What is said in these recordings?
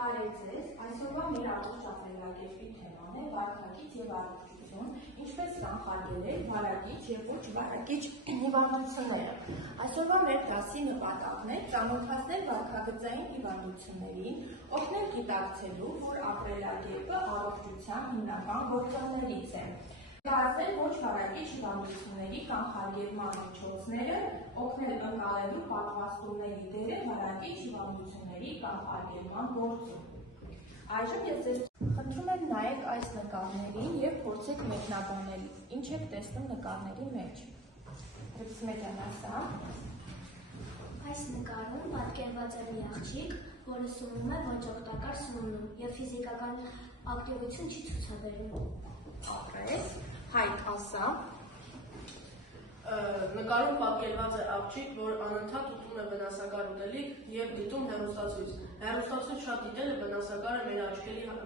Բարև ձեզ, այսօրվա մեր առողջ ապրելակերպի թեման է վարքագիծ և առողջություն, ինչպես կանխարգելել վարակիչ և ոչ վարակիչ հիվանդությունները։ Այսօրվա մեր դասի նպատակն է ծանոթացնել վարքագծային հիվանդություններին, օգնել գիտակցելու, որ ապրելակերպը առողջության հիմնական գործոններից է։ Ներկայացնել ոչ վարակիչ հիվանդությունների կանխարգելման միջոցները, օգնել ընկալելու պատվաստումների դերը վարակիչ հիվանդությունների կանխարգելման գործում։ Այժմ ես ձեզ խնդրում եմ նայեք այս նկարներին և փորձեք մեկնաբանել, ինչ եք տեսնում նկարների մեջ։ Այս նկարում պատկերված է մի աղջիկ, որը սունում է ոչ օգտակար սնունդում և ֆիզիկական ակտիվություն չի ցուցաբերում։ Ապրես, Հայկ ասա։ Նկարում պատկերված է աղջիկ, որ անընդհատ ուտում է վնասակար ուտելիք և դիտում հեռուստացույց։ Հեռուստացույց շատ դիտելը վնասակար է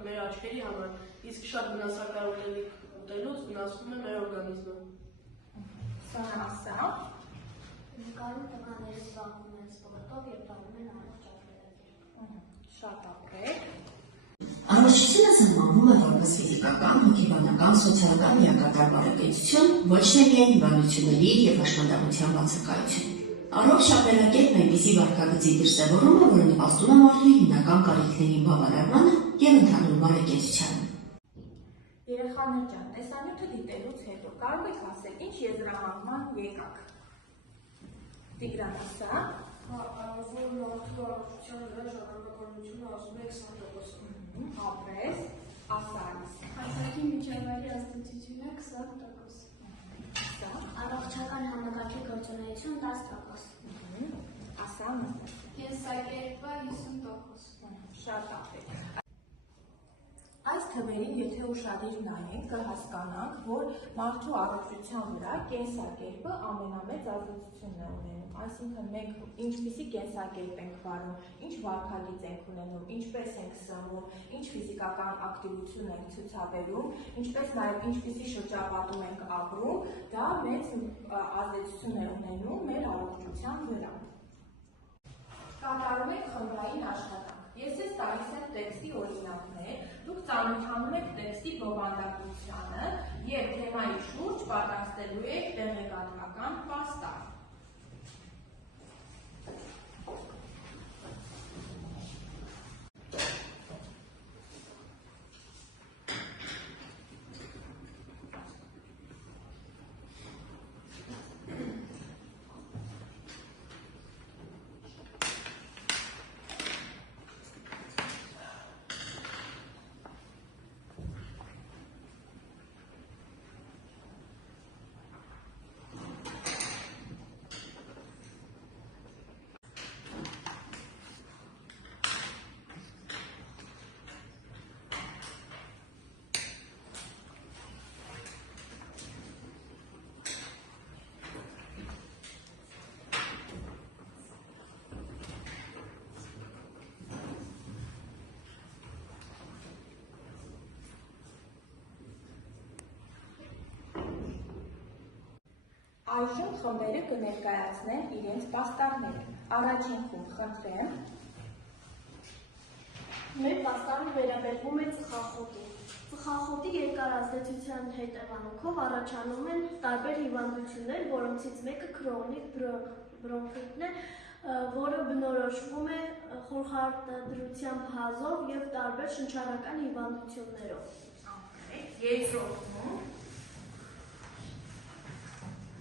մեր աչքերի համար, իսկ շատ վնասակար ուտելիք ուտելուց վնասվում է մեր օրգանիզմը։ Սոն ասա։ Նկարում տղաները զբաղվում են սպորտով և տանում են առողջ ապրելակերպ։ Շատ ապրեք։ Առողջությունը սահմանվում է որպես ֆիզիկական, հոգեբանական, սոցիալական լիակատար բարեկեցություն, ոչ թե միայն հիվանդությունների և աշխատանքության բացակայություն։ Առողջ ապրելակերպն այնպիսի վարքագծի դրսևորում է, որը նպաստում է մարդու հիմնական կարիքների բավարարմանը և ընդհանուր բարեկեցությանը։ Երեխաներ ջան, տեսանյութը դիտելուց հետո կարող եք ասել, ինչ եզրահանգման եկաք։ Տիգրան ասա։ Որ մարդու առողջության վրա ժառանգականությունը ասում է 20%։ Ապրես, ասարիս։ Հասակի միջավայրի ազդեցությունը 20%։ Առողջական համակարգի գործունեություն 10%։ Ասան։ Կենսակերպը 50%։ Շատ ապրեք։ Այս թվերին, եթե ուշադիր նայենք, կհասկանանք, որ մարդու առողջության վրա կենսակերպը ամենամեծ ազդեցությունն է ունենում։ Այսինքն մենք ինչպիսի կենսակերպ ենք վարում, ինչ վարքագիծ ենք ունենում, ինչպես ենք սնվում, ինչ ֆիզիկական ակտիվություն ենք ցուցաբերում, ինչպես նաև ինչպիսի շրջապատում ենք ապրում, դա մեծ ազդեցություն է ունենում մեր առողջության վրա։ Կատարում եք խմբային աշխատանք։ Ես ձեզ տալիս եմ տեքստի օրինակներ, դուք ծանոթանում եք տեքստի բովանդակությանը և թեմայի շուրջ պատրաստելու եք տեղեկատվական պաստառ։ Այժմ խմբերը կներկայացնեն իրենց պաստառները։ Առաջին խումբ խնդրեմ։ Մեր պաստառը վերաբերվում է ծխախոտին։ Ծխախոտի երկար ազդեցության հետևանքով առաջանում են տարբեր հիվանդություններ, որոնցից մեկը քրոնիկ բրոնխիտն է, որը բնորոշվում է խորխարտադրությամբ հազով և տարբեր շնչառական հիվանդություններով։ Երկրորդ խումբ։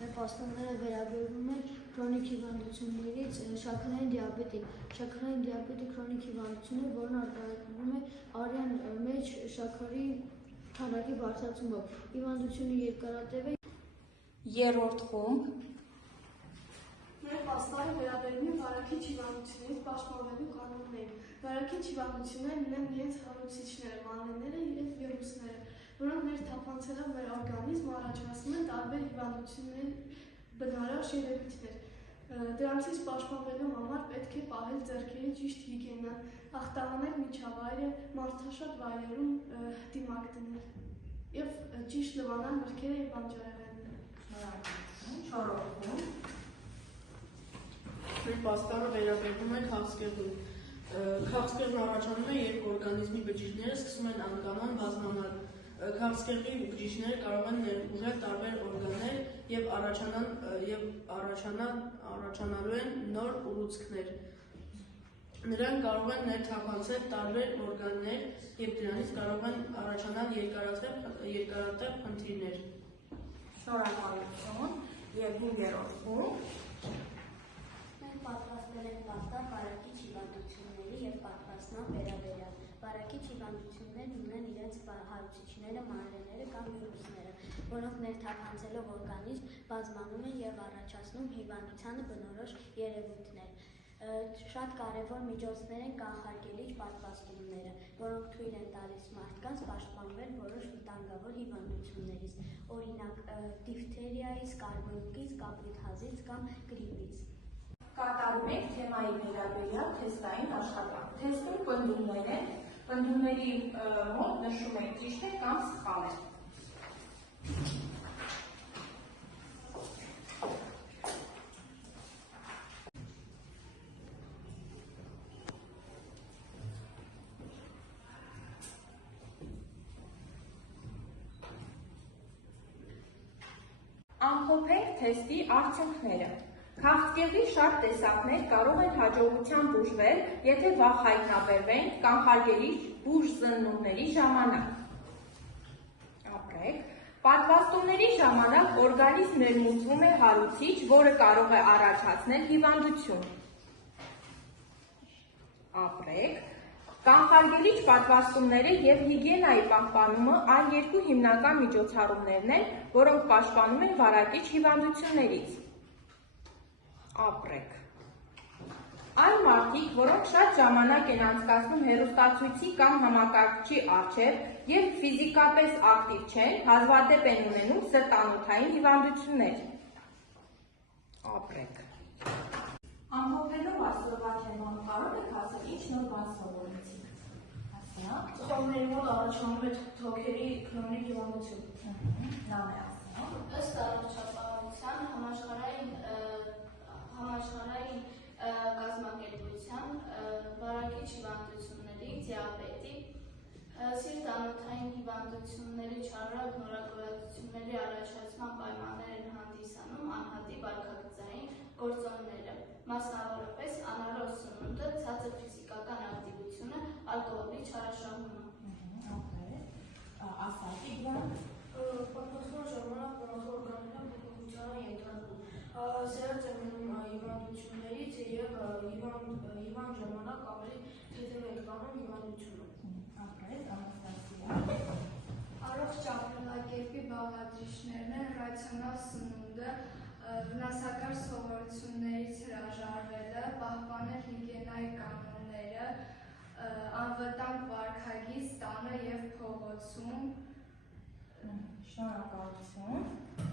Մեր պաստառները վերաբերվում են քրոնիկ հիվանդություններից շաքարային դիաբետին։ Շաքարային դիաբետը քրոնիկ հիվանդություն է, որն արտահայտվում է արյան մեջ շաքարի քանակի բարձրացումով։ Հիվանդությունը երկարատև է։ Երրորդ խումբ։ Մեր պաստառը վերաբերում է վարակիչ հիվանդություններից պաշտպանվելու կանոններին։ Վարակիչ հիվանդություններն ունեն իրենց հարուցիչները, մանրէները և վիրուսները, որոնք ներթափանցելով մեր օրգանիզմ առաջացնում են տարբեր հիվանդությունների բնարար երևույթներ։ Դրանցից պաշտպանվելու համար պետք է պահել ձեռքերի ճիշտ հիգիենան, ախտահանել միջավայրը, մարդաշատ վայրերում դիմակ դնել և ճիշտ լվանալ մրգերը և բանջարեղենները։ Չորրորդ խումբ։ Մեր պաստառը վերաբերվում է քաղցկեղին։ Քաղցկեղն առաջանում է, երբ օրգանիզմի բջիջները սկսում են անկանոն բազմանալ։ Քաղցկեղի բջիջները կարող են ներուժել տարբեր օրգաններ և առաջանալու են նոր ուռուցքներ։ Նրանք կարող են ներթափանցել տարբեր օրգաններ և դրանից կարող են առաջանալ երկարատև խնդիրներ։ Շնորհակալություն եւ 5-րդ պունկտ։ Մենք պատրաստել ենք պաստառ վարակիչ հիվանդությունների և պատվաստման վերաբերյալ։ Վարակիչ հիվանդություններն ունեն իրենց հարուցիչները, մանրէները կամ վիրուսները, որոնք ներթափանցելով օրգանիզմ բազմանում են և առաջացնում հիվանդությանը բնորոշ երևույթներ։ Շատ կարևոր միջոցներ են կանխարգելիչ պատվաստումները, որոնք թույլ են տալիս մարդկանց պաշտպանվել որոշ վտանգավոր հիվանդություններից, օրինակ դիֆթերիայից, կարմրուկից, կապրիտ հազից կամ գրիպից։ Կատարում ենք թեմայի վերաբերյալ թեստային աշխատանք։ Թեստում պնդումներ են, պնդումների մոտ նշում ենք ճիշտ է կամ սխալ է։ Ամփոփենք թեստի արդյունքները։ Քաղցկեղի շատ տեսակներ կարող են հաջողությամբ բուժվել, եթե վաղ հայտնաբերվեն կանխարգելիչ բուժզննումների ժամանակ։ Ապրեք։ Պատվաստումների ժամանակ օրգանիզմ ներմուծվում է հարուցիչ, որը կարող է առաջացնել հիվանդություն։ Ապրեք։ Կանխարգելիչ պատվաստումները և հիգիենայի պահպանումը այլ երկու հիմնական միջոցառումներն են, որոնք պաշտպանում են վարակիչ հիվանդություններից։ Ապրեք։ Այն մարդիկ, որոնք շատ ժամանակ են անցկացնում հեռուստացույցի կամ համակարգչի առջև և ֆիզիկապես ակտիվ չեն, հազվադեպ են ունենում սրտանոթային հիվանդություններ։ Ապրեք։ Ամփոփելով այսօրվա թեման կարող եք ասել ինչ նոր բան սովորեցիք։ Հասկանա՞ք։ Ծխողների մոտ առաջանում է թոքերի քրոնիկ հիվանդություն։ Լավ է ասել։ Ըստ առողջապահության համաշխարհային կազմակերպության վարակիչ հիվանդությունների, դիաբետի, սիրտանոթային հիվանդությունների չարագ նորագոյացությունների առաջացման պայմաններ են հանդիսանում անհատի վարքագծային գործոնները, մասնավորապես անառող սնունդը, ցածր ֆիզիկական ակտիվությունը, ալկոհոլի չարաշահումը։ Ասացի բան։ Պատվաստման ժամանակ օրգանիզմը փոփոխության է ենթարկվում, զերծ է մնում հիվանդություններից և հիվանդ ժամանակ ավելի թեթև է կանում հիվանդությունը։ Առողջ ապրելակերպի բաղադրիչներն են ռացիոնալ սնունդը, վնասակար սովորություններից հրաժարվելը, պահպանել հիգիենայի կանոնները, անվտանգ վարքագիծ տանը և փողոցում։ Շնորհակալություն։